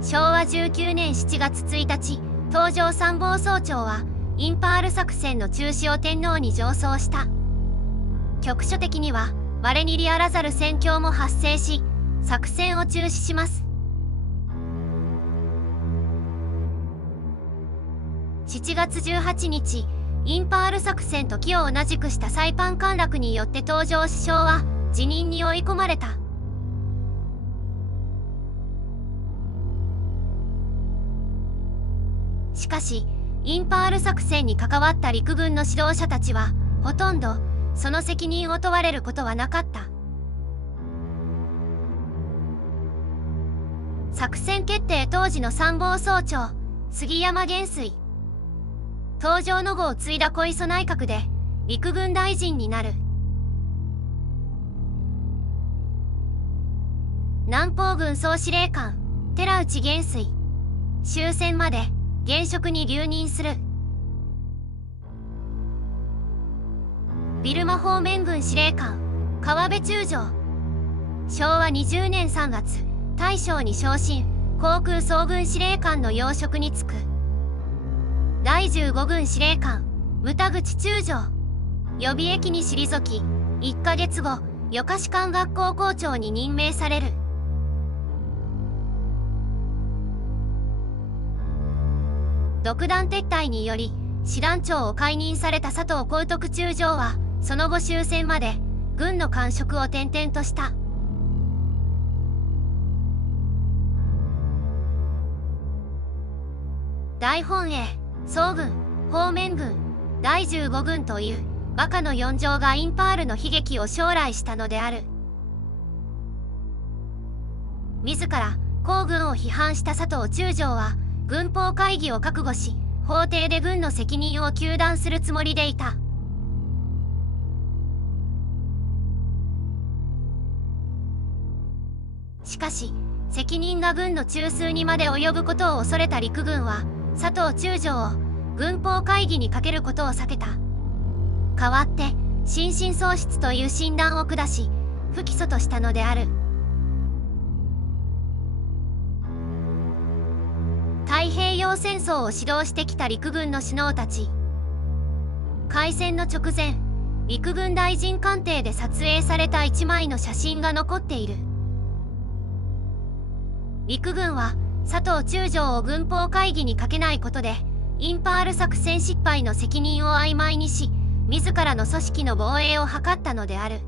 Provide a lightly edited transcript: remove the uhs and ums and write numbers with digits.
昭和19年7月1日、東条参謀総長はインパール作戦の中止を天皇に上奏した。局所的には我にりあらざる戦況も発生し、作戦を中止します。7月18日、インパール作戦と期を同じくしたサイパン陥落によって東条首相は辞任に追い込まれた。しかし、インパール作戦に関わった陸軍の指導者たちはほとんどその責任を問われることはなかった。作戦決定当時の参謀総長杉山元帥、東条の後を継いだ小磯内閣で陸軍大臣になる。南方軍総司令官寺内元帥、終戦まで現職に留任する。ビルマ方面軍司令官川辺中将、昭和20年3月大将に昇進、航空総軍司令官の要職に就く。第15軍司令官牟田口中将、予備役に退き、1ヶ月後与鹿士官学校校長に任命される。独断撤退により師団長を解任された佐藤幸徳中将はその後終戦まで軍の官職を転々とした。大本営、総軍、方面軍、第15軍という馬鹿の4条がインパールの悲劇を将来したのである。自ら皇軍を批判した佐藤中将は軍法会議を覚悟し、法廷で軍の責任を糾弾するつもりでいた。しかし、責任が軍の中枢にまで及ぶことを恐れた陸軍は、佐藤中将を軍法会議にかけることを避けた。代わって、心神喪失という診断を下し、不起訴としたのである。太平洋戦争を指導してきた陸軍の首脳たち。開戦の直前、陸軍大臣官邸で撮影された1枚の写真が残っている。陸軍は佐藤中将を軍法会議にかけないことで、インパール作戦失敗の責任を曖昧にし、自らの組織の防衛を図ったのである。